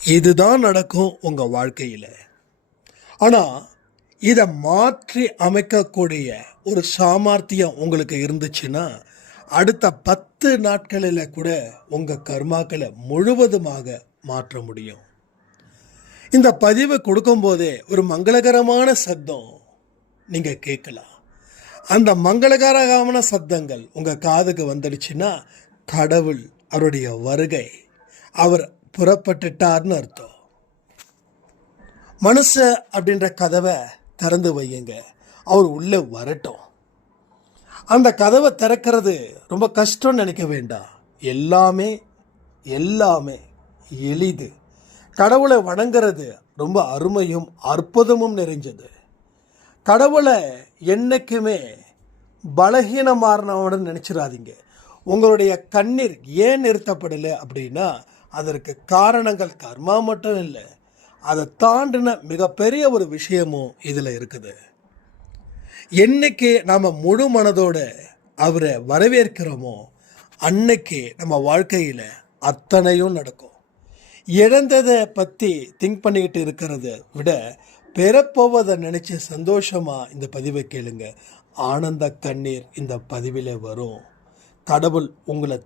இதுதான் நடக்கும் உங்கள் வாழ்க்கையில். ஆனால் இதை மாற்றி அமைக்கக்கூடிய ஒரு சாமர்த்தியம் உங்களுக்கு இருந்துச்சுன்னா அடுத்த பத்து நாட்களில் கூட உங்கள் கர்மாக்களை முழுவதுமாக மாற்ற முடியும். இந்த பதிவை கொடுக்கும்போதே ஒரு மங்களகரமான சத்தம் நீங்கள் கேட்கலாம். அந்த மங்களகரமான சத்தங்கள் உங்கள் காதுக்கு வந்துடுச்சுன்னா கடவுள் அவருடைய வருகை அவர் புறப்பட்டுட்டார்னு அர்த்தம். மனுஷ அப்படின்ற கதவை திறந்து வையுங்க. அவர் உள்ளே வரட்டும். அந்த கதவை திறக்கிறது ரொம்ப கஷ்டம்னு நினைக்க வேண்டாம். எல்லாமே எல்லாமே எளிது. கடவுளை வணங்குறது ரொம்ப அருமையும் அற்புதமும் நிறைஞ்சது. கடவுளை என்னைக்குமே பலகீனமாறினவனு நினச்சிடாதீங்க உங்களுடைய கண்ணீர் ஏன் நிறுத்தப்படலை அப்படின்னா அதற்கு காரணங்கள் கர்மா மட்டும் இல்லை. அதை தாண்டின மிகப்பெரிய ஒரு விஷயமும் இதில் இருக்குது. என்னைக்கு நாம் முழு மனதோட அவரை வரவேற்கிறோமோ அன்னைக்கு நம்ம வாழ்க்கையில் அத்தனையும் நடக்கும். இழந்ததை பற்றி திங்க் பண்ணிக்கிட்டு இருக்கிறத விட பெறப்போவதை நினச்சி சந்தோஷமாக இந்த பதிவை கேளுங்க. ஆனந்த கண்ணீர் இந்த பதிவில் வரும். கடவுள் உங்களை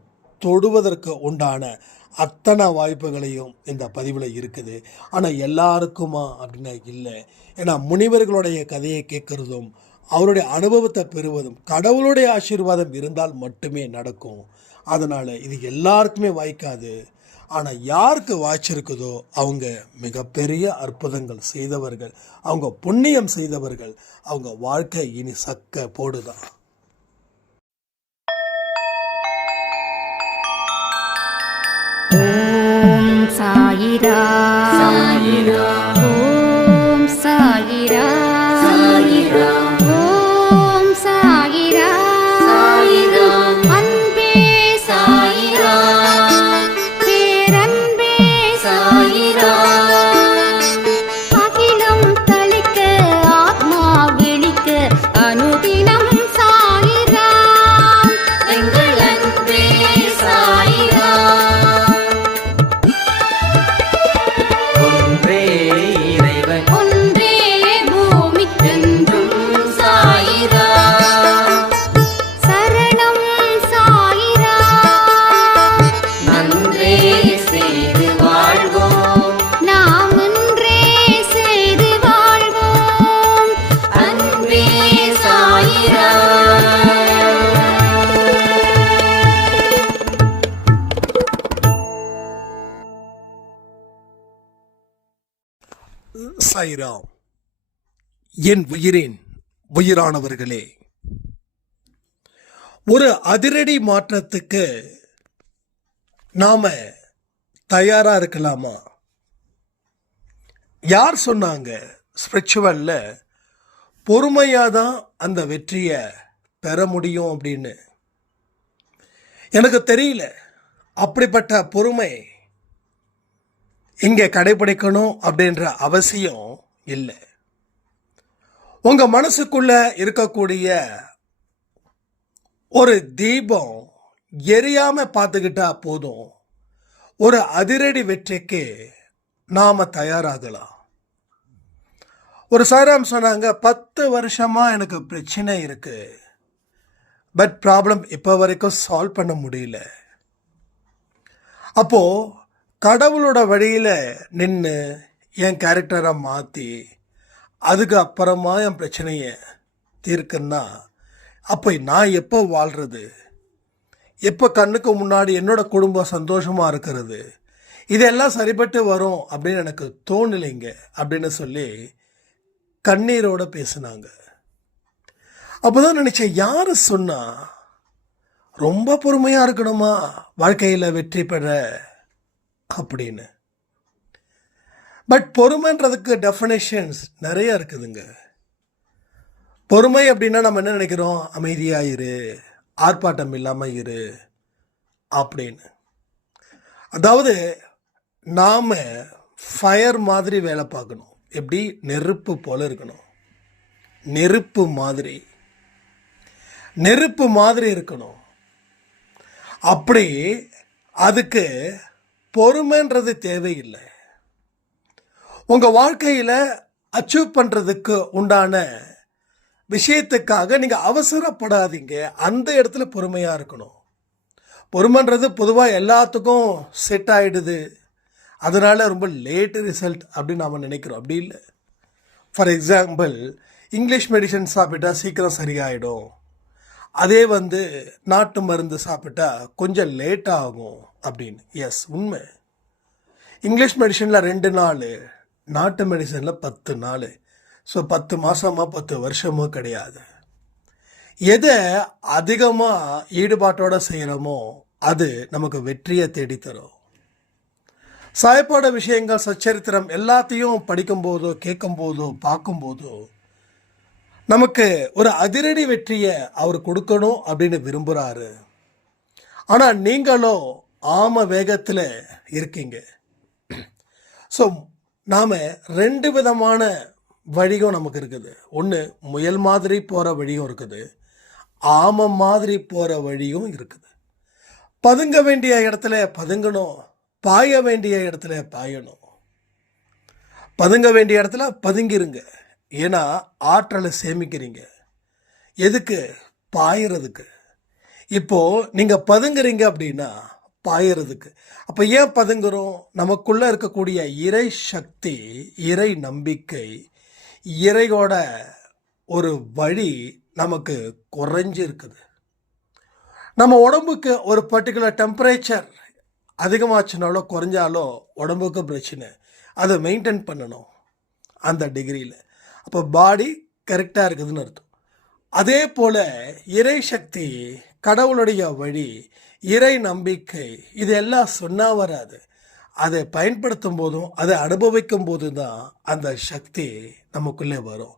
தொடுவதற்கு உண்டான அத்தனை வாய்ப்புகளையும் இந்த பதிவில் இருக்குது. ஆனால் எல்லாருக்குமா அப்படின்னா இல்லை. ஏன்னா முனிவர்களுடைய கதையை கேட்குறதும் அவருடைய அனுபவத்தை பெறுவதும் கடவுளுடைய ஆசீர்வாதம் இருந்தால் மட்டுமே நடக்கும். அதனால் இது எல்லாருக்குமே வாய்க்காது. ஆனால் யாருக்கு வாய்ச்சிருக்குதோ அவங்க மிகப்பெரிய அற்புதங்கள் செய்தவர்கள் அவங்க புண்ணியம் செய்தவர்கள் அவங்க வாழ்க்கை இனி சக்க போடுதான். ஓம் சாயிரா சாயிரா சாய்ராம் என் உயிரின் உயிரானவர்களே ஒரு அதிரடி மாற்றத்துக்கு நாம தயாரா இருக்கலாமா? யார் சொன்னாங்க ஸ்பிரிச்சுவல்ல பொறுமையாக தான் அந்த வெற்றியை பெற முடியும் அப்படின்னு? எனக்கு தெரியல. அப்படிப்பட்ட பொறுமை இங்கே கடைபிடிக்கணும் அப்படின்ற அவசியம் இல்லை. உங்கள் மனசுக்குள்ள இருக்கக்கூடிய ஒரு தீபம் எரியாமல் பார்த்துக்கிட்டா போதும். ஒரு அதிரடி வெற்றிக்கு நாம் தயாராகலாம். ஒரு சாராம் சொன்னாங்க பத்து வருஷமாக எனக்கு பிரச்சனை இருக்குது பட் ப்ராப்ளம் இப்போ வரைக்கும் சால்வ் பண்ண முடியல. அப்போது கடவுளோட வழியில் நின்று என் கேரக்டரை மாற்றி அதுக்கு அப்புறமா என் பிரச்சனையை தீர்க்குன்னா அப்போ நான் எப்போ வாழ்கிறது எப்போ கண்ணுக்கு முன்னாடி என்னோட குடும்பம் சந்தோஷமாக இருக்கிறது? இதெல்லாம் சரிப்பட்டு வரும் அப்படின்னு எனக்கு தோணலைங்க அப்படின்னு சொல்லி கண்ணீரோடு பேசினாங்க. அப்போதான் நினச்சேன் யார் சொன்னால் ரொம்ப பொறுமையாக இருக்கணுமா? வாழ்க்கையில் வெற்றி பெற அப்படின்னு. பட் பொறுமைன்றதுக்கு டெஃபினேஷன்ஸ் நிறைய இருக்குதுங்க. பொறுமை அப்படின்னா நம்ம என்ன நினைக்கிறோம்? அமைதியாக இரு ஆர்ப்பாட்டம் இல்லாமல் இரு அப்படின்னு. அதாவது நாம் ஃபயர் மாதிரி வேலை பார்க்கணும். எப்படி? நெருப்பு போல் இருக்கணும். நெருப்பு மாதிரி. நெருப்பு மாதிரி இருக்கணும். அப்படி அதுக்கு பொறுமைன்றது தேவையில்லை. உங்கள் வாழ்க்கையில் அச்சீவ் பண்ணுறதுக்கு உண்டான விஷயத்துக்காக நீங்கள் அவசரப்படாதீங்க. அந்த இடத்துல பொறுமையாக இருக்கணும். பொறுமைன்றது பொதுவாக எல்லாத்துக்கும் செட் ஆகிடுது அதனால் ரொம்ப லேட் ரிசல்ட் அப்படின்னு நாம் நினைக்கிறோம். அப்படி இல்லை. ஃபார் எக்ஸாம்பிள் இங்கிலீஷ் மெடிசன் சாப்பிட்டா சீக்கிரம் சரியாயிடும். அதே வந்து நாட்டு மருந்து சாப்பிட்டா கொஞ்சம் லேட் ஆகும். அப்படின்னு. எஸ் உண்மை. இங்கிலீஷ் மெடிசனில் ரெண்டு நாள் நாட்டு மெடிசனில் பத்து நாள். ஸோ பத்து மாதமாக பத்து வருஷமோ கிடையாது. எதை அதிகமாக ஈடுபாட்டோட செய்கிறோமோ அது நமக்கு வெற்றியை தேடித்தரும். சாய்ப்பாட விஷயங்கள் சச்சரித்திரம் எல்லாத்தையும் படிக்கும்போதோ கேட்கும்போதோ பார்க்கும்போதோ நமக்கு ஒரு அதிரடி வெற்றியை அவர் கொடுக்கணும் அப்படின்னு விரும்புகிறாரு ஆனால் நீங்களும் ஆம வேகத்தில் இருக்கீங்க. ஸோ நாம் ரெண்டு விதமான வழியும் நமக்கு இருக்குது. ஒன்று முயல் மாதிரி போகிற வழியும் இருக்குது. ஆம மாதிரி போகிற வழியும் இருக்குது. பதுங்க வேண்டிய இடத்துல பதுங்கணும் பாய வேண்டிய இடத்துல பாயணும். பதுங்க வேண்டிய இடத்துல பதுங்கிருங்க. ஏன்னா ஆற்றலை சேமிக்கிறீங்க. எதுக்கு? பாயறதுக்கு. இப்போ நீங்கள் பதுங்குறீங்க அப்படின்னா பாயறதுக்கு. அப்போ ஏன் பதுங்குறோம்? நமக்குள்ளே இருக்கக்கூடிய இறை சக்தி இறை நம்பிக்கை இறையோட ஒரு வழி நமக்கு குறைஞ்சிருக்குது. நம்ம உடம்புக்கு ஒரு பர்டிகுலர் டெம்பரேச்சர் அதிகமாச்சுனாலோ குறைஞ்சாலோ உடம்புக்கு பிரச்சனை. அதை மெயின்டைன் பண்ணணும் அந்த டிகிரியில் அப்போ பாடி கரெக்டாக இருக்குதுன்னு அர்த்தம். அதே போல் இறை சக்தி கடவுளுடைய வழி இறை நம்பிக்கை. இதெல்லாம் சொன்னால் வராது. அதை பயன்படுத்தும் போதும் அதை அனுபவிக்கும் போது தான் அந்த சக்தி நமக்குள்ளே வரும்.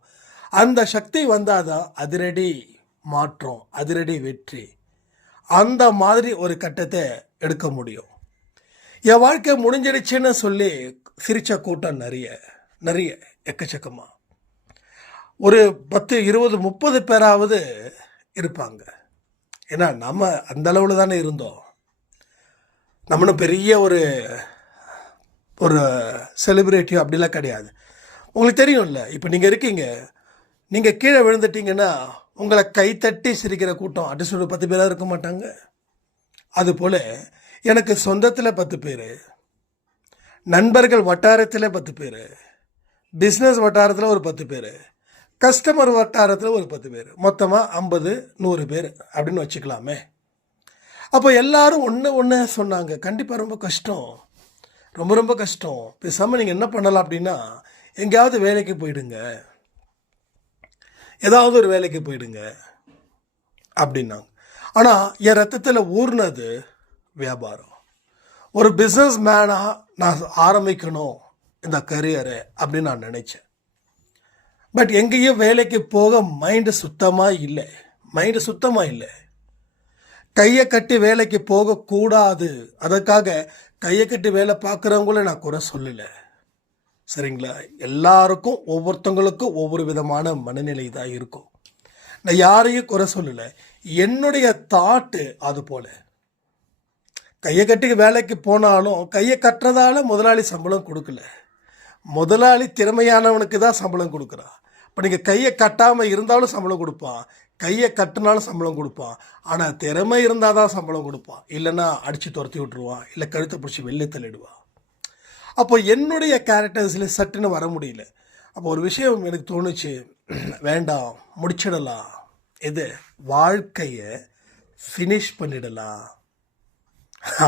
அந்த சக்தி வந்தால் தான் அதிரடி மாற்றம் அதிரடி வெற்றி. அந்த மாதிரி ஒரு கட்டத்தை எடுக்க முடியும். என் வாழ்க்கை முடிஞ்சிடுச்சுன்னு சொல்லி சிரித்த கூட்டம் நிறைய நிறைய எக்கச்சக்கமாக ஒரு பத்து இருபது முப்பது பேராவது இருப்பாங்க. ஏன்னா நம்ம அந்த அளவில் தானே இருந்தோம். நம்மளும் பெரிய ஒரு ஒரு செலிப்ரிட்டியோ அப்படிலாம் கிடையாது. உங்களுக்கு தெரியும்ல இப்போ நீங்கள் இருக்கீங்க. நீங்கள் கீழே விழுந்துட்டீங்கன்னா உங்களை கைத்தட்டி சிரிக்கிற கூட்டம் அட்லீஸ்ட் ஒரு பத்து பேராக இருக்க மாட்டாங்க. அதுபோல் எனக்கு சொந்தத்தில் பத்து பேர் நண்பர்கள் வட்டாரத்தில் பத்து பேர் பிஸ்னஸ் வட்டாரத்தில் ஒரு பத்து பேர் கஸ்டமர் வட்டாரத்தில் ஒரு பத்து பேர். மொத்தமாக ஐம்பது நூறு பேர் அப்படின்னு வச்சுக்கலாமே. அப்போ எல்லாரும் ஒன்று ஒன்று சொன்னாங்க. கண்டிப்பாக ரொம்ப கஷ்டம். ரொம்ப ரொம்ப கஷ்டம். பேசாமல் நீங்கள் என்ன பண்ணலாம் அப்படின்னா எங்கேயாவது வேலைக்கு போயிடுங்க. ஏதாவது ஒரு வேலைக்கு போயிடுங்க. அப்படின்னாங்க. ஆனால் என் ரத்தத்தில் ஊர்னது வியாபாரம். ஒரு பிஸ்னஸ் மேனாக நான் ஆரம்பிக்கணும் இந்த கரியரை அப்படின்னு நான் நினச்சேன். பட் எங்கேயும் வேலைக்கு போக மைண்டு சுத்தமாக இல்லை. மைண்டு சுத்தமாக இல்லை. கையை கட்டி வேலைக்கு போகக்கூடாது. அதற்காக கையை கட்டி வேலை பார்க்குறவங்கள நான் குறை சொல்லலை. சரிங்களா? எல்லாருக்கும் ஒவ்வொருத்தவங்களுக்கும் ஒவ்வொரு விதமான மனநிலை தான் இருக்கும். நான் யாரையும் குறை சொல்லலை. என்னுடைய தாட்டு அது போல. கையை கட்டி வேலைக்கு போனாலும் கையை கட்டுறதால முதலாளி சம்பளம் கொடுக்கல. முதலாளி திறமையானவனுக்கு தான் சம்பளம் கொடுக்குறான் இப்போ நீங்கள் கையை கட்டாமல் இருந்தாலும் சம்பளம் கொடுப்பான். கையை கட்டினாலும் சம்பளம் கொடுப்பான். ஆனால் திறமை இருந்தால் தான் சம்பளம் கொடுப்பான். இல்லைன்னா அடித்து துரத்தி விட்டுருவான். இல்லை கழுத்தை பிடிச்சி வெளியே தள்ளிடுவான். அப்போ என்னுடைய கேரக்டர்ஸில் சட்டுன்னு வர முடியல. அப்போ ஒரு விஷயம் எனக்கு தோணுச்சு. வேண்டாம் முடிச்சிடலாம். இது வாழ்க்கையை ஃபினிஷ் பண்ணிடலாம்.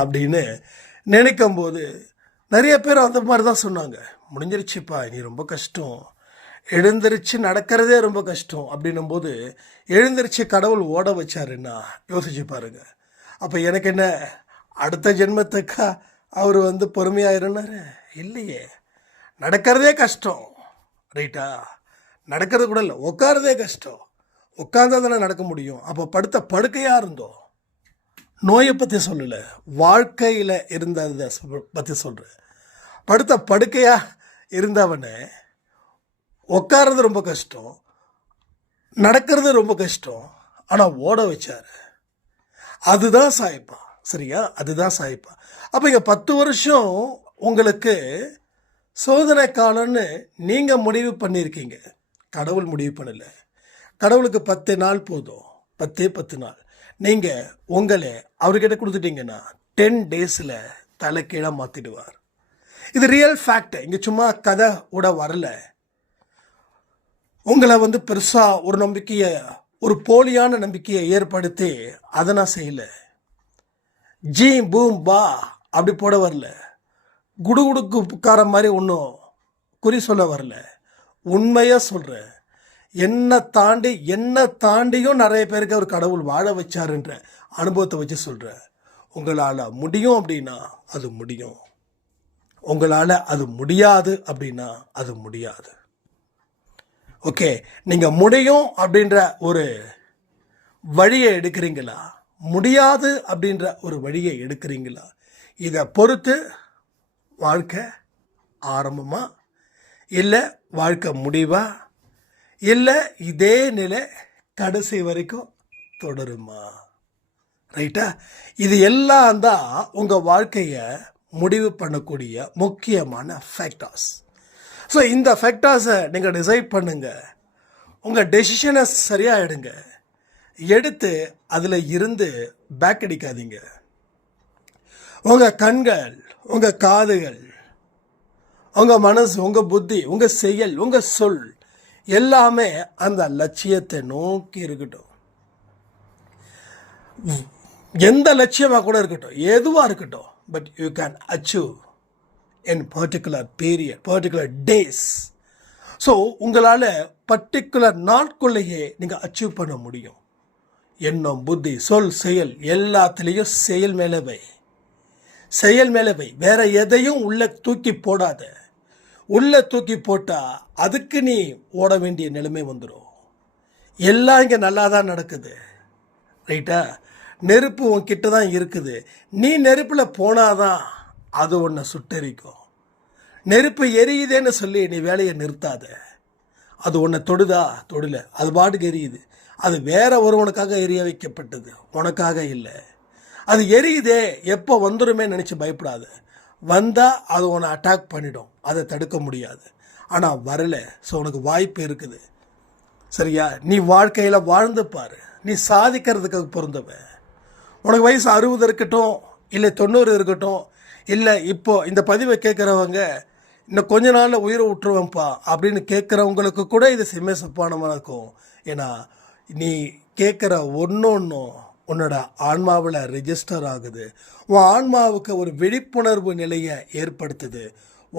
அப்படின்னு நினைக்கும் போது நிறைய பேர் அந்த மாதிரி தான் சொன்னாங்க. முடிஞ்சிருச்சுப்பா நீ ரொம்ப கஷ்டம். எழுந்திரிச்சு நடக்கிறதே ரொம்ப கஷ்டம் அப்படின்னும் போது கடவுள் ஓட வச்சாருன்னா யோசிச்சு பாருங்க. அப்போ எனக்கு என்ன அடுத்த ஜென்மத்துக்கா அவர் வந்து பொறுமையாயிருந்தாரு இல்லையே. நடக்கிறதே கஷ்டம். ரைட்டா? நடக்கிறது கூட இல்லை உட்காரதே கஷ்டம். உட்காந்தா தானே நடக்க முடியும். அப்போ படுத்த படுக்கையாக இருந்தோம். நோயை பற்றி சொல்லலை வாழ்க்கையில் இருந்ததை பற்றி சொல்கிறேன் படுத்த படுக்கையாக இருந்தவனை உட்கார்றது ரொம்ப கஷ்டம். நடக்கிறது ரொம்ப கஷ்டம். ஆனால் ஓட வச்சார். அதுதான் சாய்ப்பா. சரியா? அதுதான் சாய்ப்பா. அப்போ இங்கே பத்து வருஷம் உங்களுக்கு சோதனை காலம்னு நீங்கள் முடிவு பண்ணியிருக்கீங்க கடவுள் முடிவு பண்ணல. கடவுளுக்கு பத்து நாள் போதும். பத்தே பத்து நாள். நீங்கள் உங்களை அவர்கிட்ட கொடுத்துட்டீங்கன்னா டென் டேஸில் தலைக்கீழாக மாற்றிடுவார் இது ரியல் ஃபேக்ட் இங்கே சும்மா கதை கூட வரல. உங்களை வந்து பெருசாக ஒரு நம்பிக்கையை ஒரு போலியான நம்பிக்கையை ஏற்படுத்தி அதை நான் செய்யலை. ஜீ பூம் பா அப்படி போட வரல. குடுகுடுக்குக்கார மாதிரி ஒன்றும் குறி சொல்ல வரல. உண்மையாக சொல்கிறேன் என்னை தாண்டி என்னை தாண்டியும் நிறைய பேருக்கு அவர் கடவுள் வாழ வச்சாருன்ற அனுபவத்தை வச்சு சொல்கிறேன் உங்களால் முடியும் அப்படின்னா அது முடியும். உங்களால் அது முடியாது அப்படின்னா அது முடியாது. ஓகே நீங்கள் முடியும் அப்படின்ற ஒரு வழியை எடுக்கிறீங்களா? முடியாது அப்படின்ற ஒரு வழியை எடுக்கிறீங்களா? இதை பொறுத்து வாழ்க்கை ஆரம்பமாக இல்லை வாழ்க்கை முடிவா? இல்லை இதே நிலை கடைசி வரைக்கும் தொடருமா? ரைட்டா இது எல்லாம் தான் உங்கள் வாழ்க்கையை முடிவு பண்ணக்கூடிய முக்கியமான ஃபேக்டர்ஸ் ஸோ இந்த ஃபேக்டர்ஸை நீங்கள் டிசைட் பண்ணுங்கள் உங்கள் டெசிஷனை சரியாக எடுங்க எடுத்து அதில் இருந்து பேக் அடிக்காதீங்க. உங்கள் கண்கள் உங்கள் காதுகள் உங்கள் மனசு உங்கள் புத்தி உங்கள் செயல் உங்கள் சொல் எல்லாமே அந்த லட்சியத்தை நோக்கி இருக்கட்டும். எந்த லட்சியமாக கூட இருக்கட்டும். எதுவாக இருக்கட்டும். But you can achieve in particular period particular days so உங்களால் பர்டிகுலர் நாட்குள்ளேயே நீங்கள் அச்சீவ் பண்ண முடியும். எண்ணம் புத்தி சொல் செயல் எல்லாத்துலேயும் செயல் மேலே வை. செயல் மேலே வை. வேற எதையும் உள்ள தூக்கி போடாத. உள்ள தூக்கி போட்டால் அதுக்கு நீ ஓட வேண்டிய நிலைமை வந்துடும் எல்லாம் இங்கே நல்லா தான் நடக்குது ரைட்டா நெருப்பு உன்கிட்ட தான் இருக்குது. நீ நெருப்பில் போனாதான் அது உன்னை சுட்டரிக்கும். நெருப்பு எரியுதேன்னு சொல்லி நீ வேலையை நிறுத்தாத. அது உன்னை தொடுதா? தொடல. அது பாட்டுக்கு எரியுது. அது வேற ஒருவனுக்காக எரிய வைக்கப்பட்டது. உனக்காக இல்லை. அது எரியுதே. எப்போ வந்துருமே நினச்சி பயப்படாத. வந்தால் அது உன்னை அட்டாக் பண்ணிடும். அதை தடுக்க முடியாது. ஆனால் வரலை. ஸோ உனக்கு வாய்ப்பு இருக்குது. சரியா? நீ வாழ்க்கையில் வாழ்ந்து பாரு. நீ சாதிக்கிறதுக்காக பொருந்தவன் உனக்கு வயசு அறுபது இருக்கட்டும் இல்லை தொண்ணூறு இருக்கட்டும் இல்லை இப்போது இந்த பதிவை கேட்குறவங்க இன்னும் கொஞ்ச நாளில் உயிரை விட்டுருவேன்ப்பா அப்படின்னு கேட்குறவங்களுக்கு கூட இது சிம்மசப்பானமாக இருக்கும். ஏன்னா நீ கேட்குற ஒன்று ஒன்றும் உன்னோட ஆன்மாவில் ரெஜிஸ்டர் ஆகுது. உன் ஆன்மாவுக்கு ஒரு விழிப்புணர்வு நிலையை ஏற்படுத்துது.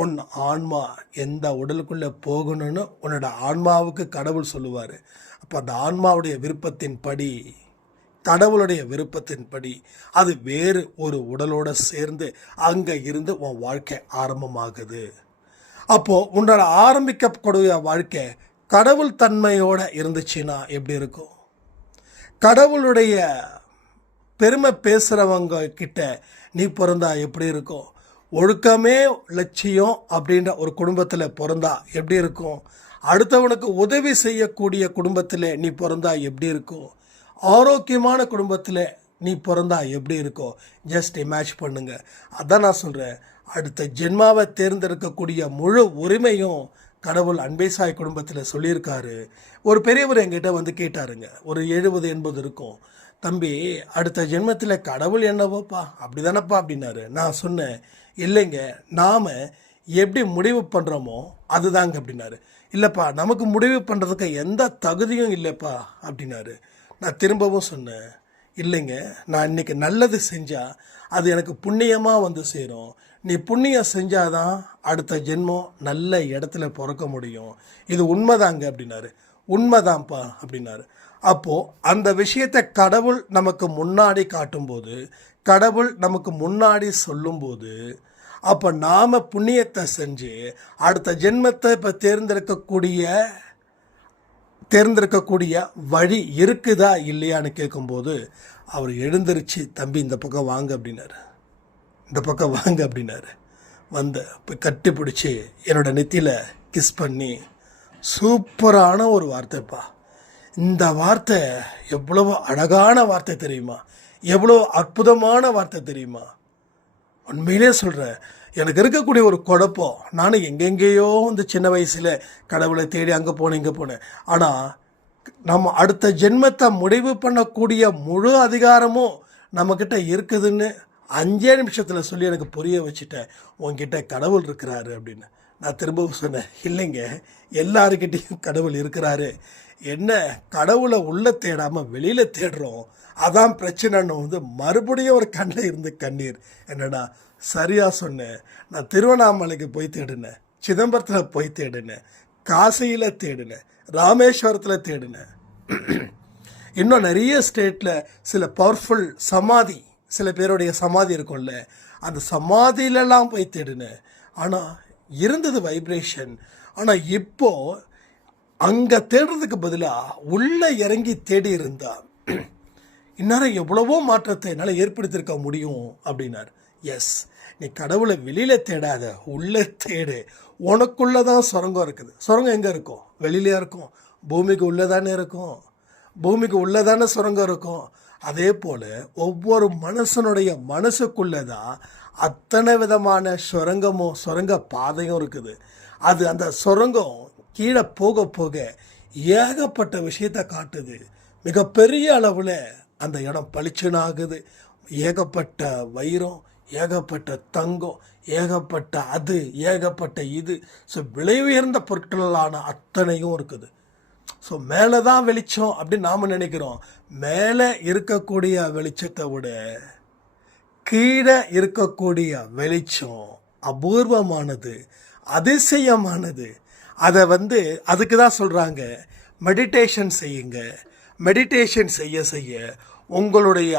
உன் ஆன்மா எந்த உடலுக்குள்ளே போகணும்னு உன்னோட ஆன்மாவுக்கு கடவுள் சொல்லுவார். அப்போ அந்த ஆன்மாவுடைய விருப்பத்தின்படி கடவுளுடைய விருப்பத்தின்படி அது வேறு ஒரு உடலோடு சேர்ந்து அங்கே இருந்து உன் வாழ்க்கை ஆரம்பமாகுது. அப்போது உன்னோட ஆரம்பிக்கக்கூடிய வாழ்க்கை கடவுள் தன்மையோடு இருந்துச்சுன்னா எப்படி இருக்கும்? கடவுளுடைய பெருமை பேசுகிறவங்க கிட்ட நீ பிறந்தா எப்படி இருக்கும்? ஒழுக்கமே லட்சியம் அப்படின்ற ஒரு குடும்பத்தில் பிறந்தா எப்படி இருக்கும்? அடுத்தவனுக்கு உதவி செய்யக்கூடிய குடும்பத்தில் நீ பிறந்தா எப்படி இருக்கும்? ஆரோக்கியமான குடும்பத்தில் நீ பிறந்தா எப்படி இருக்கும்? ஜஸ்ட் இமேஜ் பண்ணுங்க. அதான் நான் சொல்கிறேன் அடுத்த ஜென்மாவை தேர்ந்தெடுக்கக்கூடிய முழு உரிமையும் கடவுள் அன்பேசாய் குடும்பத்தில் சொல்லியிருக்காரு. ஒரு பெரியவர் என்கிட்ட வந்து கேட்டாருங்க. ஒரு எழுபது எண்பது இருக்கும். தம்பி அடுத்த ஜென்மத்தில் கடவுள் என்னவோப்பா? அப்படி தானப்பா அப்படின்னாரு. நான் சொன்னேன். இல்லைங்க நாம் எப்படி முடிவு பண்ணுறோமோ அதுதாங்க அப்படின்னாரு. இல்லைப்பா நமக்கு முடிவு பண்ணுறதுக்கு எந்த தகுதியும் இல்லைப்பா அப்படின்னாரு. நான் திரும்பவும் சொன்னேன். இல்லைங்க நான் இன்னைக்கு நல்லது செஞ்சால் அது எனக்கு புண்ணியமாக வந்து சேரும். நீ புண்ணியம் செஞ்சாதான் அடுத்த ஜென்மம் நல்ல இடத்துல பிறக்க முடியும். இது உண்மைதாங்க அப்படின்னாரு. உண்மைதான்ப்பா அப்படின்னாரு. அப்போது அந்த விஷயத்தை கடவுள் நமக்கு முன்னாடி காட்டும்போது கடவுள் நமக்கு முன்னாடி சொல்லும்போது அப்போ நாம் புண்ணியத்தை செஞ்சு அடுத்த ஜென்மத்தை இப்போ தேர்ந்தெடுக்கக்கூடிய தேர்ந்தெடுக்கக்கூடிய வழி இருக்குதா இல்லையான்னு கேட்கும்போது அவர் எழுந்திருச்சு தம்பி இந்த பக்கம் வாங்க அப்படின்னாரு. இந்த பக்கம் வாங்க அப்படின்னாரு. வந்த போய் கட்டி பிடிச்சி என்னோடய நெத்தியில் கிஸ் பண்ணி சூப்பரான ஒரு வார்த்தைப்பா. இந்த வார்த்தை எவ்வளவு அழகான வார்த்தை தெரியுமா? எவ்வளோ அற்புதமான வார்த்தை தெரியுமா? உண்மையிலே சொல்கிறேன் எனக்கு இருக்கக்கூடிய ஒரு குழப்பம். நானும் எங்கெங்கேயோ வந்து சின்ன வயசில் கடவுளை தேடி அங்கே போனேன் இங்கே போனேன். ஆனால் நம்ம அடுத்த ஜென்மத்தை முடிவு பண்ணக்கூடிய முழு அதிகாரமும் நம்மக்கிட்ட இருக்குதுன்னு அஞ்சே நிமிஷத்தில் சொல்லி எனக்கு புரிய வச்சுட்டேன். உங்ககிட்ட கடவுள் இருக்கிறாரு அப்படின்னு. நான் திரும்பவும் சொன்னேன் இல்லைங்க எல்லாருக்கிட்டேயும் கடவுள் இருக்கிறாரு. என்ன கடவுளை உள்ளே தேடாமல் வெளியில் தேடுறோம். அதான் பிரச்சனைன்னு வந்து மறுபடியும் ஒரு கண்ணில் இருந்து கண்ணீர். என்னடா சரியாக சொன்னேன் நான் திருவண்ணாமலைக்கு போய் தேடினேன் சிதம்பரத்தில் போய் தேடினேன் காசியில் தேடினேன் ராமேஸ்வரத்தில் தேடினேன். இன்னும் நிறைய ஸ்டேட்டில் சில பவர்ஃபுல் சமாதி சில பேருடைய சமாதி இருக்கும்ல அந்த சமாதியிலலாம் போய் தேடினேன் ஆனால் இருந்தது வைப்ரேஷன் ஆனால் இப்போ அங்கே தேடுறதுக்கு பதிலாக உள்ளே இறங்கி தேடி இருந்தா இந்நேரம் எவ்வளவோ மாற்றத்தை என்னால் ஏற்படுத்தியிருக்க முடியும் அப்படின்னார். எஸ் நீ கடவுளை வெளியில் தேடாத உள்ளே தேடு. உனக்குள்ளே தான் சுரங்கம் இருக்குது. சுரங்கம் எங்கே இருக்கும்? வெளியிலே இருக்கும்? பூமிக்கு உள்ளே தானே இருக்கும்? பூமிக்கு உள்ளே தானே சுரங்கம் இருக்கும்? அதே போல் ஒவ்வொரு மனுஷனுடைய மனசுக்குள்ளே தான் அத்தனை விதமான சுரங்கமும் சுரங்க பாதையும் இருக்குது. அது அந்த சுரங்கம் கீழே போக போக ஏகப்பட்ட விஷயத்தை காட்டுது. மிகப்பெரிய அளவில் அந்த இடம் பளிச்சுனாகுது. ஆகுது ஏகப்பட்ட வைரம் ஏகப்பட்ட தங்கம் ஏகப்பட்ட அது ஏகப்பட்ட இது. ஸோ விலை உயர்ந்த பொருட்களான அத்தனையும் இருக்குது. ஸோ மேலே தான் வெளிச்சம் அப்படின்னு நாம் நினைக்கிறோம். மேலே இருக்கக்கூடிய வெளிச்சத்தை விட கீழே இருக்கக்கூடிய வெளிச்சம் அபூர்வமானது அதிசயமானது. அதை வந்து அதுக்கு தான் சொல்கிறாங்க மெடிடேஷன் செய்யுங்க. மெடிடேஷன் செய்ய செய்ய உங்களுடைய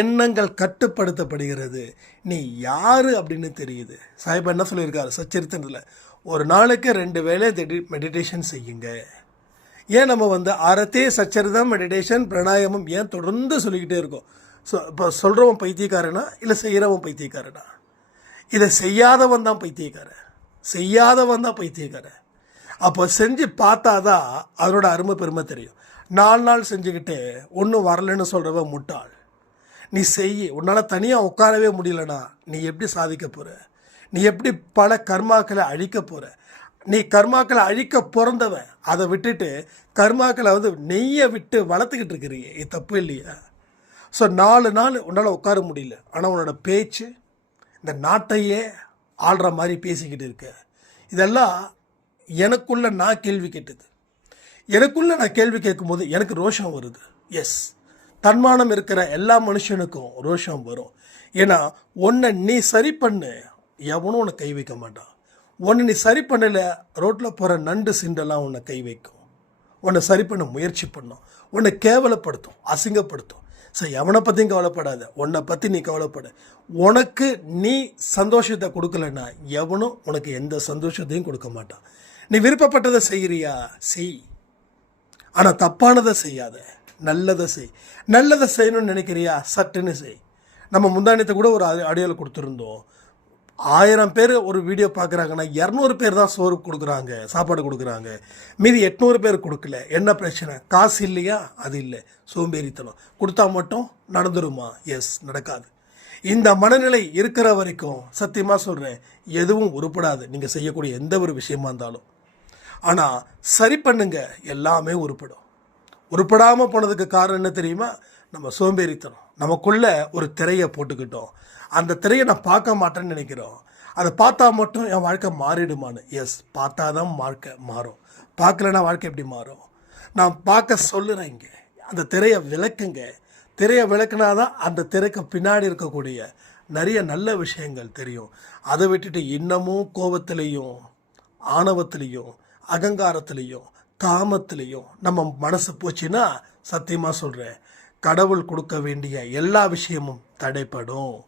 எண்ணங்கள் கட்டுப்படுத்தப்படுகிறது. நீ யார் அப்படின்னு தெரியுது. சாஹிப் என்ன சொல்லியிருக்காரு? சச்சரித்தனத்தில் ஒரு நாளைக்கு ரெண்டு வேளை மெடிடேஷன் செய்யுங்க. ஏன் நம்ம வந்து அறத்தே சச்சரிதம் மெடிடேஷன் பிரணாயமம் ஏன் தொடர்ந்து சொல்லிக்கிட்டே இருக்கோம்? ஸோ இப்போ சொல்கிறவன் பைத்தியக்காரனா? இல்லை செய்கிறவன் பைத்தியக்காரனா? இதை செய்யாதவன் தான் பைத்தியக்காரன். செய்யாதவன் தான் பைத்தியக்காரன். அப்போ செஞ்சு பார்த்தா தான் அதனோட அருமை பெருமை தெரியும். நாலு நாள் செஞ்சுக்கிட்டு ஒன்றும் வரலன்னு சொல்கிறவன் முட்டாள். நீ செய் உன்னால் தனியாக உட்காரவே முடியலனா நீ எப்படி சாதிக்க போகிற நீ எப்படி பல கர்மாக்களை அழிக்க போகிற நீ கர்மாக்களை அழிக்க பிறந்தவன். அதை விட்டுட்டு கர்மாக்களை வந்து நெய்யை விட்டு வளர்த்துக்கிட்டு இருக்கிறீங்க. இது தப்பு இல்லையா? ஸோ நாலு நாள் உன்னால் உட்கார முடியல. ஆனால் உன்னோட பேச்சு இந்த நாட்டையே ஆள்ற மாதிரி பேசிக்கிட்டு இருக்க. இதெல்லாம் எனக்குள்ள நான் கேள்வி கேட்டது. எனக்குள்ள நான் கேள்வி கேட்கும்போது எனக்கு ரோஷம் வருது. எஸ் தன்மானம் இருக்கிற எல்லா மனுஷனுக்கும் ரோஷம் வரும். ஏன்னா உன்னை நீ சரி பண்ணு. எவனும் உன்னை கை வைக்க மாட்டான். உன்னை நீ சரி பண்ணல ரோட்டில் போகிற நண்டு சிண்டெல்லாம் உன்னை கை வைக்கும். உன்னை சரி பண்ண முயற்சி பண்ணும். உன்னை கேவலப்படுத்தும் அசிங்கப்படுத்தும். சரி எவனை பற்றியும் கவலைப்படாத. உன்னை பற்றி நீ கவலைப்பட. உனக்கு நீ சந்தோஷத்தை கொடுக்கலன்னா எவனும் உனக்கு எந்த சந்தோஷத்தையும் கொடுக்க மாட்டான். நீ விருப்பப்பட்டதை செய்கிறியா செய். ஆனால் தப்பானதை செய்யாத. நல்லதை செய். நல்லதை செய்யணும்னு நினைக்கிறியா? சட்டுன்னு செய். நம்ம முந்தானியத்தை கூட ஒரு அடையாளம் கொடுத்துருந்தோம். ஆயிரம் பேர் ஒரு வீடியோ பார்க்குறாங்கன்னா இரநூறு பேர் தான் சோறு கொடுக்குறாங்க சாப்பாடு கொடுக்குறாங்க. மீதி எட்நூறு பேர் கொடுக்கல. என்ன பிரச்சனை? காசு இல்லையா? அது இல்லை. சோம்பேறித்தனம். கொடுத்தா மட்டும் நடந்துருமா? எஸ் நடக்காது. இந்த மனநிலை இருக்கிற வரைக்கும் சத்தியமாக சொல்கிறேன் எதுவும் உருப்படாது. நீங்கள் செய்யக்கூடிய எந்த ஒரு விஷயமா இருந்தாலும். ஆனால் சரி பண்ணுங்க எல்லாமே உருப்படும். உருப்படாமல் போனதுக்கு காரணம் என்ன தெரியுமா? நம்ம சோம்பேறித்தனம். நமக்குள்ள ஒரு திரையை போட்டுக்கிட்டோம். அந்த திரையை நான் பார்க்க மாட்டேன்னு நினைக்கிறோம். அதை பார்த்தா மட்டும் என் வாழ்க்கை மாறிடுமான்னு. எஸ் பார்த்தா தான் வாழ்க்கை மாறும். பார்க்கலன்னா வாழ்க்கை எப்படி மாறும்? நான் பார்க்க சொல்லுறேன் இங்கே. அந்த திரையை விளக்குங்க. திரையை விளக்குனா தான் அந்த திரைக்கு பின்னாடி இருக்கக்கூடிய நிறைய நல்ல விஷயங்கள் தெரியும். அதை விட்டுட்டு இன்னமும் கோபத்திலையும் ஆணவத்திலையும் அகங்காரத்திலையும் காமத்திலையும் நம்ம மனசு போச்சுன்னா சத்தியமாக சொல்கிறேன் கடவுள் கொடுக்க வேண்டிய எல்லா விஷயமும் தடைப்படும்.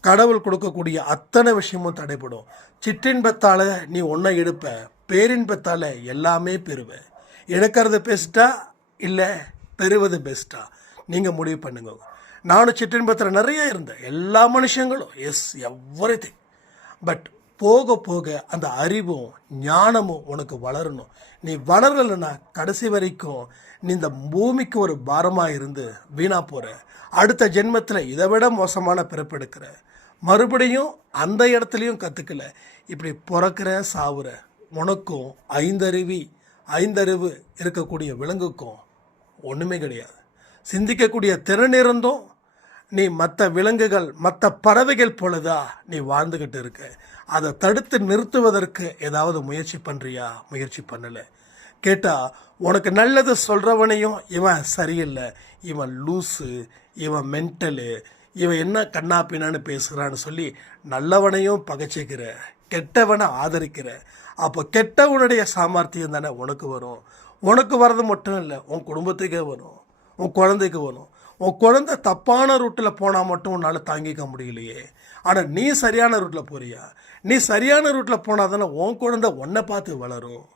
கடவுள் கொடுக்கக்கூடிய அத்தனை விஷயமும் தடைப்படும் சிற்றின்பத்தால் நீ ஒன்றை எடுப்ப பேரின்பத்தால் எல்லாமே பெறுவ. எடுக்கிறது பெஸ்ட்டா இல்லை பெறுவது பெஸ்ட்டா? நீங்கள் முடிவு பண்ணுங்க. நானும் சிற்றின்பத்தில் நிறைய இருந்தேன். எல்லா மனுஷங்களும் எஸ் எவ்ரி பட் போக போக அந்த அறிவும் ஞானமும் உனக்கு வளரணும். நீ வளரலைன்னா கடைசி வரைக்கும் நீ இந்த பூமிக்கு ஒரு பாரமாக இருந்து வீணாக போகிற அடுத்த ஜென்மத்தில் இதை விட மோசமான பிறப்பெடுக்கிற மறுபடியும் அந்த இடத்துலையும் கற்றுக்கல இப்படி பிறக்கிற சாவுற உனக்கும் ஐந்தருவி ஐந்தறிவு இருக்கக்கூடிய விலங்குக்கும் ஒன்றுமே கிடையாது. சிந்திக்கக்கூடிய திறன் இருந்தும் நீ மற்ற விலங்குகள் மற்ற பறவைகள் போலதா நீ வாழ்ந்துக்கிட்டு இருக்க. அதை தடுத்து நிறுத்துவதற்கு ஏதாவது முயற்சி பண்ணுறியா முயற்சி பண்ணலை. கேட்டால் உனக்கு நல்லது சொல்கிறவனையும் இவன் சரியில்லை. இவன் லூஸு இவன் மென்டலு இவன் என்ன கண்ணா பின்னான்னு பேசுகிறான்னு சொல்லி நல்லவனையும் பகைச்சிக்கிற கெட்டவனை ஆதரிக்கிற. அப்போ கெட்டவனுடைய சாமர்த்தியம் தானே உனக்கு வரும். உனக்கு வர்றது மட்டும் இல்லை உன் குடும்பத்துக்கே வரும். உன் குழந்தைக்கு வரும். உன் குழந்தை தப்பான ரூட்டில் போனால் மட்டும் உன்னால் தாங்கிக்க முடியலையே. ஆனால் நீ சரியான ரூட்டில் போறியா? நீ சரியான ரூட்டில் போனால் தானே உன் குழந்தை உன்னை பார்த்து வளரும்.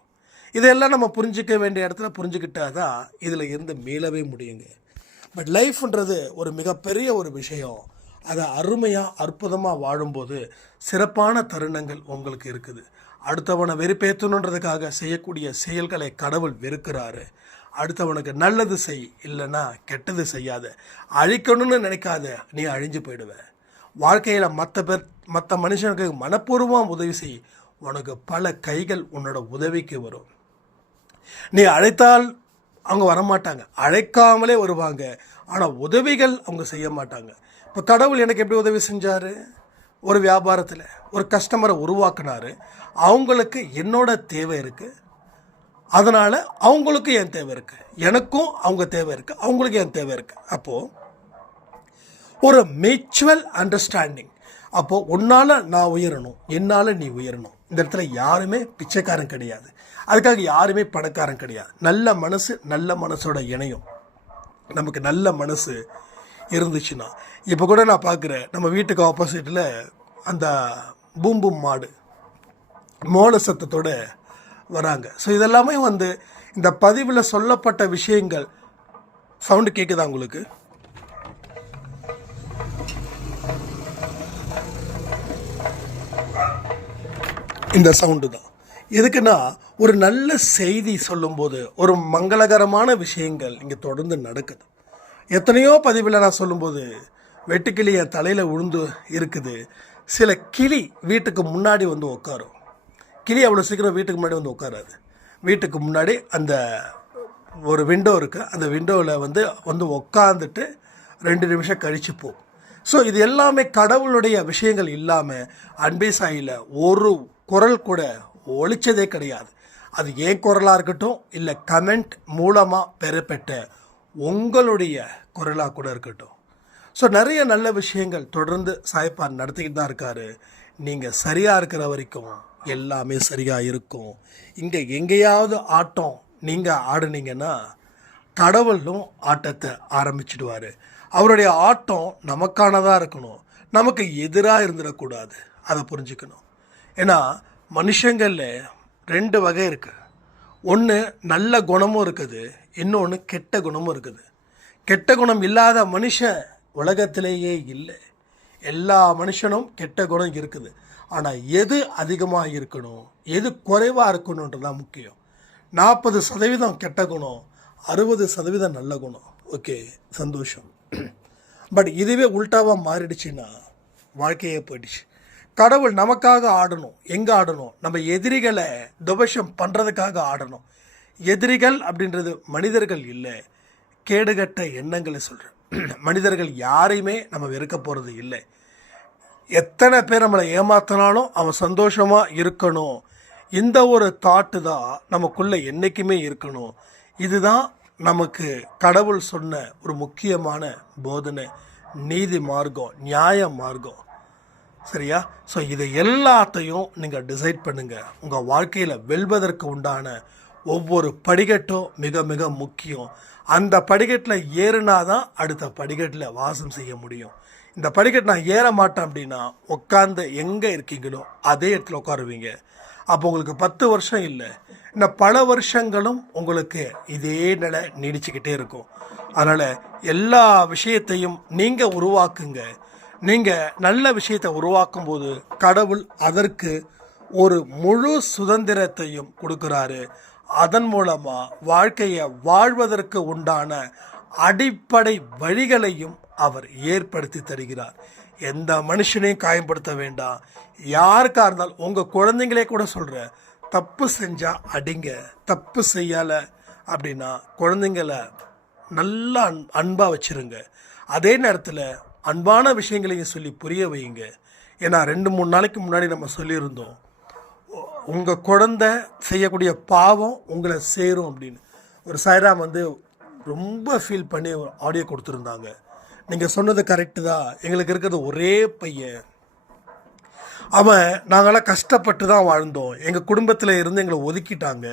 இதெல்லாம் நம்ம புரிஞ்சிக்க வேண்டிய இடத்துல புரிஞ்சுக்கிட்டா தான் இதில் இருந்து மீளவே முடியுங்க. பட் லைஃப்ன்றது ஒரு மிகப்பெரிய ஒரு விஷயம். அதை அருமையாக அற்புதமாக வாழும்போது சிறப்பான தருணங்கள் உங்களுக்கு இருக்குது. அடுத்தவனை வெறுப்பேற்றணுன்றதுக்காக செய்யக்கூடிய செயல்களை கடவுள் வெறுக்கிறாரு. அடுத்தவனுக்கு நல்லது செய் இல்லைன்னா கெட்டது செய்யாத. அழிக்கணும்னு நினைக்காத நீ அழிஞ்சு போயிடுவ. வாழ்க்கையில் மற்ற பேர் மற்ற மனுஷனுக்கு மனப்பூர்வமாக உதவி செய். உனக்கு பல கைகள் உன்னோட உதவிக்கு வரும். நீ அழைத்தால் அவங்க வரமாட்டாங்க. அழைக்காமலே வருவாங்க. ஆனால் உதவிகள் அவங்க செய்ய மாட்டாங்க. இப்போ கடவுள் எனக்கு எப்படி உதவி செஞ்சார்? ஒரு வியாபாரத்தில் ஒரு கஸ்டமரை உருவாக்குனாரு. அவங்களுக்கு என்னோட தேவை இருக்குது அதனால் அவங்களுக்கும் என் தேவை இருக்குது எனக்கும் அவங்க தேவை இருக்குது அவங்களுக்கு என் தேவை இருக்குது அப்போது ஒரு மியூச்சுவல் அண்டர்ஸ்டாண்டிங் அப்போது உன்னால் நான் உயரணும். என்னால் நீ உயரணும். இந்த இடத்துல யாருமே பிச்சைக்காரன் கிடையாது. அதுக்காக யாருமே பணக்காரன் கிடையாது. நல்ல மனசு நல்ல மனசோட இணையும். நமக்கு நல்ல மனசு இருந்துச்சுன்னா இப்போ கூட நான் பார்க்குறேன் நம்ம வீட்டுக்கு ஆப்போசிட்டில் அந்த பூம்பும் மாடு மோள சத்தத்தோட வராங்க. ஸோ இதெல்லாமே வந்து இந்த பதிவில் சொல்லப்பட்ட விஷயங்கள். சவுண்டு கேட்குதா உங்களுக்கு? இந்த சவுண்டு தான். எதுக்குன்னா ஒரு நல்ல செய்தி சொல்லும்போது ஒரு மங்களகரமான விஷயங்கள் இங்கே தொடர்ந்து நடக்குது. எத்தனையோ பதிவில் நான் சொல்லும்போது வெட்டுக்கிளி என் தலையில் விழுந்து இருக்குது. சில கிளி வீட்டுக்கு முன்னாடி வந்து உட்காரும் கிளி அவ்வளோ சீக்கிரம் வீட்டுக்கு முன்னாடி வந்து உட்காராது வீட்டுக்கு முன்னாடி அந்த ஒரு விண்டோ இருக்குது அந்த விண்டோவில் வந்து வந்து உட்காந்துட்டு ரெண்டு நிமிஷம் கழித்து போ. ஸோ இது எல்லாமே கடவுளுடைய விஷயங்கள் இல்லாமல் அன்பே சாயில் ஒரு குரல் கூட ஒழிச்சதே கிடையாது. அது ஏன் குரலாக இருக்கட்டும் இல்லை கமெண்ட் மூலமாக பெறப்பட்ட உங்களுடைய குரலாக கூட இருக்கட்டும். ஸோ நிறைய நல்ல விஷயங்கள் தொடர்ந்து சாய்ப்பான் நடத்திக்கிட்டு தான் இருக்காரு. நீங்கள் சரியாக இருக்கிற வரைக்கும் எல்லாமே சரியாக இருக்கும். இங்கே எங்கேயாவது ஆட்டம் நீங்கள் ஆடுனீங்கன்னா கடவுளும் ஆட்டத்தை ஆரம்பிச்சிடுவார். அவருடைய ஆட்டம் நமக்கானதாக இருக்கணும். நமக்கு எதிராக இருந்துடக்கூடாது. அதை புரிஞ்சுக்கணும். ஏன்னா மனுஷங்களில் ரெண்டு வகை இருக்குது ஒன்று நல்ல குணமும் இருக்குது இன்னொன்று கெட்ட குணமும் இருக்குது. கெட்ட குணம் இல்லாத மனுஷன் உலகத்திலேயே இல்லை. எல்லா மனுஷனும் கெட்ட குணம் இருக்குது. ஆனால் எது அதிகமாக இருக்கணும் எது குறைவாக இருக்கணுன்றது தான் முக்கியம். நாற்பது சதவீதம் கெட்ட குணம் அறுபது சதவீதம் நல்ல குணம். ஓகே சந்தோஷம். பட் இதுவே உல்டாவாக மாறிடுச்சுன்னா வாழ்க்கையே போயிடுச்சு. கடவுள் நமக்காக ஆடணும். எங்கே ஆடணும்? நம்ம எதிரிகளை துபஷம் பண்ணுறதுக்காக ஆடணும். எதிரிகள் அப்படின்றது மனிதர்கள் இல்லை. கேடுகட்ட எண்ணங்களை சொல்கிறேன் மனிதர்கள் யாரையுமே நம்ம வெறுக்க போகிறது இல்லை. எத்தனை பேர் நம்மளை ஏமாத்தினாலும் அவன் சந்தோஷமாக இருக்கணும். இந்த ஒரு தாட்டு தான் நமக்குள்ளே என்றைக்குமே இருக்கணும். இதுதான் நமக்கு கடவுள் சொன்ன ஒரு முக்கியமான போதனை. நீதி மார்க்கம் நியாய மார்க்கம். சரியா? ஸோ இதை எல்லாத்தையும் நீங்கள் டிசைட் பண்ணுங்கள் உங்கள் வாழ்க்கையில் வெல்வதற்கு உண்டான ஒவ்வொரு படிக்கட்டும் மிக மிக முக்கியம். அந்த படிக்கட்டில் ஏறினா தான் அடுத்த படிக்கட்டில் வாசம் செய்ய முடியும். இந்த படிக்கட்டு நான் ஏற மாட்டேன் அப்படின்னா உட்காந்து எங்கே இருக்கீங்களோ அதே இடத்துல உட்காருவீங்க. அப்போ உங்களுக்கு பத்து வருஷம் இல்லை. இன்னும் பல வருஷங்களும் உங்களுக்கு இதே நிலை நீடிச்சுக்கிட்டே இருக்கும். அதனால் எல்லா விஷயத்தையும் நீங்கள் உருவாக்குங்க. நீங்கள் நல்ல விஷயத்தை உருவாக்கும் போது கடவுள் அதற்கு ஒரு முழு சுதந்திரத்தையும் கொடுக்குறாரு. அதன் மூலமாக வாழ்க்கையை வாழ்வதற்கு உண்டான அடிப்படை வழிகளையும் அவர் ஏற்படுத்தி தருகிறார். எந்த மனுஷனையும் காயப்படுத்த வேண்டாம். யாருக்காக இருந்தாலும் உங்கள் குழந்தைங்களே கூட சொல்கிற தப்பு செஞ்சால் அடிங்க தப்பு செய்யலை அப்படின்னா குழந்தைங்கள நல்லா அன் அன்பாக வச்சுருங்க. அதே நேரத்தில் அன்பான விஷயங்களையும் சொல்லி புரிய வைங்க ஏன்னா ரெண்டு மூணு நாளைக்கு முன்னாடி நம்ம சொல்லியிருந்தோம். உங்கள் குழந்தை செய்யக்கூடிய பாவம் உங்களை சேரும் அப்படின்னு. ஒரு சாய்ராம் வந்து ரொம்ப ஃபீல் பண்ணி ஆடியோ கொடுத்துருந்தாங்க. நீங்கள் சொன்னது கரெக்டு தான். எங்களுக்கு இருக்கிறது ஒரே பையன். அவன் நாங்களாம் கஷ்டப்பட்டு தான் வாழ்ந்தோம். எங்கள் குடும்பத்தில் இருந்து எங்களை ஒதுக்கிட்டாங்க.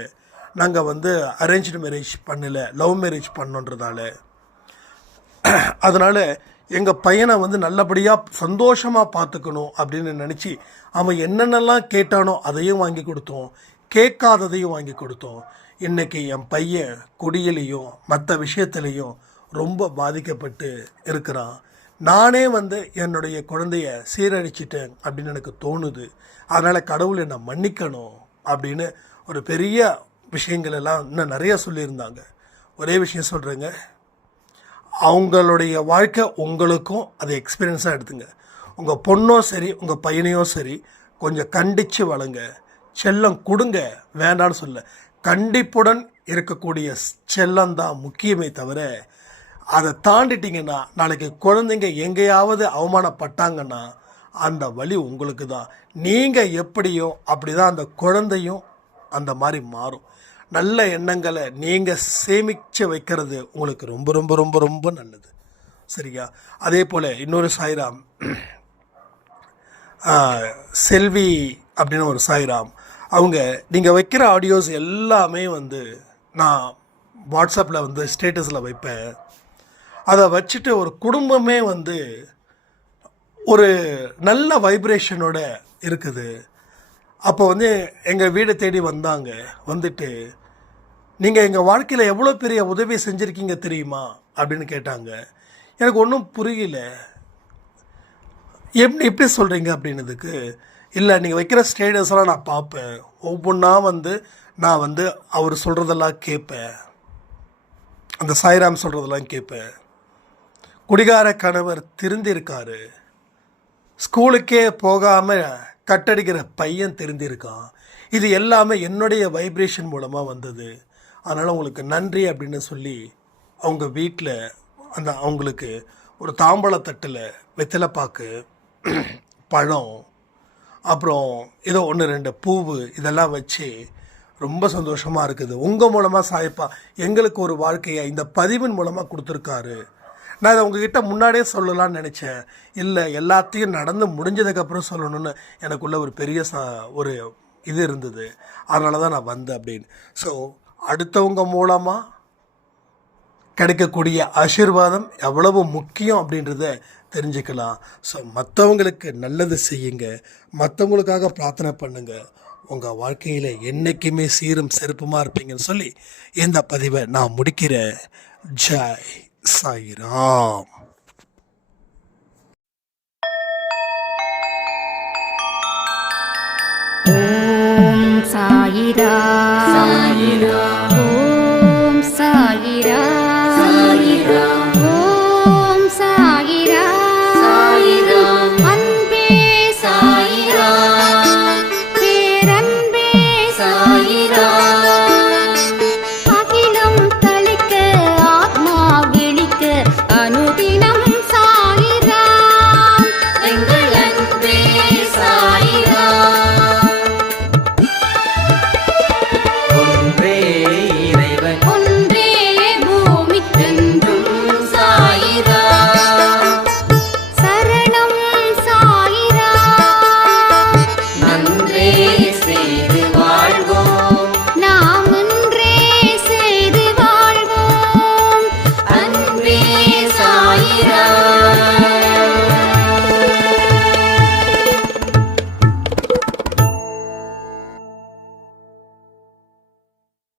நாங்கள் வந்து அரேஞ்ச்டு மேரேஜ் பண்ணலை. லவ் மேரேஜ் பண்ணோன்றதால. அதனால் எங்கள் பையனை வந்து நல்லபடியாக சந்தோஷமாக பார்த்துக்கணும் அப்படின்னு நினச்சி அவன் என்னென்னலாம் கேட்டானோ அதையும் வாங்கி கொடுத்தோம். கேட்காததையும் வாங்கி கொடுத்தோம். இன்றைக்கி என் பையன் குடியிலையும் மற்ற விஷயத்துலையும் ரொம்ப பாதிக்கப்பட்டு இருக்கிறான். நானே வந்து என்னுடைய குழந்தைய சீரழிச்சிட்டேன் அப்படின்னு எனக்கு தோணுது. அதனால் கடவுள் என்னை மன்னிக்கணும் அப்படின்னு ஒரு பெரிய விஷயங்கள் எல்லாம் இன்னும் நிறைய சொல்லியிருந்தாங்க. ஒரே விஷயம் சொல்கிறேங்க அவங்களுடைய வாழ்க்கை உங்களுக்கும் அதை எக்ஸ்பீரியன்ஸாக எடுத்துங்க. உங்கள் பொண்ணோ சரி உங்கள் பையனையோ சரி கொஞ்சம் கண்டித்து வளங்க செல்லம் கொடுங்க வேண்டான்னு சொல்ல கண்டிப்புடன் இருக்கக்கூடிய செல்லம் தான் முக்கியமே தவிர அதை தாண்டிட்டிங்கன்னா நாளைக்கு குழந்தைங்க எங்கேயாவது அவமானப்பட்டாங்கன்னா அந்த வழி உங்களுக்கு தான் நீங்கள் எப்படியோ அப்படி தான் அந்த குழந்தையும் அந்த மாதிரி மாறும். நல்ல எண்ணங்களை நீங்கள் சேமித்து வைக்கிறது உங்களுக்கு ரொம்ப ரொம்ப ரொம்ப ரொம்ப நல்லது. சரியா? அதே போல் இன்னொரு சாய்ராம். செல்வி அப்படின்னு ஒரு சாய்ராம். அவங்க நீங்கள் வைக்கிற ஆடியோஸ் எல்லாமே வந்து நான் வாட்ஸ்அப்பில் வந்து ஸ்டேட்டஸில் வைப்பேன். அதை வச்சுட்டு ஒரு குடும்பமே வந்து ஒரு நல்ல வைப்ரேஷனோட இருக்குது. அப்போ வந்து எங்கள் வீடை தேடி வந்தாங்க. வந்துட்டு நீங்கள் எங்கள் வாழ்க்கையில் எவ்வளோ பெரிய உதவி செஞ்சுருக்கீங்க தெரியுமா? அப்படின்னு கேட்டாங்க. எனக்கு ஒன்றும் புரியல. எப்படி எப்படி சொல்கிறீங்க அப்படின்னதுக்கு இல்லை நீங்கள் வைக்கிற ஸ்டேட்டஸ்லாம் நான் பார்ப்பேன். ஒவ்வொன்றா வந்து நான் வந்து அவர் சொல்கிறதெல்லாம் கேட்பேன். அந்த சாய்ராம் சொல்கிறதெல்லாம் கேட்பேன். குடிகார கணவர் திருந்திருக்காரு. ஸ்கூலுக்கே போகாமல் கட்டடிக்கிற பையன் திருந்திருக்கான். இது எல்லாமே என்னுடைய வைப்ரேஷன் மூலமாக வந்தது. அதனால் உங்களுக்கு நன்றி அப்படின்னு சொல்லி அவங்க வீட்டில் அந்த அவங்களுக்கு ஒரு தாம்பழத்தட்டில் வெத்தலைப்பாக்கு பழம் அப்புறம் ஏதோ ஒன்று ரெண்டு பூவு இதெல்லாம் வச்சு ரொம்ப சந்தோஷமாக இருக்குது. உங்கள் மூலமாக சாயப்பா எங்களுக்கு ஒரு வாழ்க்கையை இந்த பதிவின் மூலமாக கொடுத்துருக்காரு. நான் இதை உங்ககிட்ட முன்னாடியே சொல்லலாம்னு நினச்சேன். இல்லை எல்லாத்தையும் நடந்து முடிஞ்சதுக்கப்புறம் சொல்லணும்னு எனக்குள்ள ஒரு பெரிய ச ஒரு இது இருந்தது. அதனால தான் நான் வந்தேன் அப்படின்னு. ஸோ அடுத்தவங்க மூலமாக கிடைக்கக்கூடிய ஆசீர்வாதம் எவ்வளவு முக்கியம் அப்படின்றத தெரிஞ்சுக்கலாம். ஸோ மற்றவங்களுக்கு நல்லது செய்யுங்க. மற்றவங்களுக்காக பிரார்த்தனை பண்ணுங்க. உங்கள் வாழ்க்கையில் என்றைக்குமே சீரும் சிறப்புமாக இருப்பீங்கன்னு சொல்லி இந்த பதிவை நான் முடிக்கிறேன். ஜெய் சாய்ராம். ஓம் சாயிரா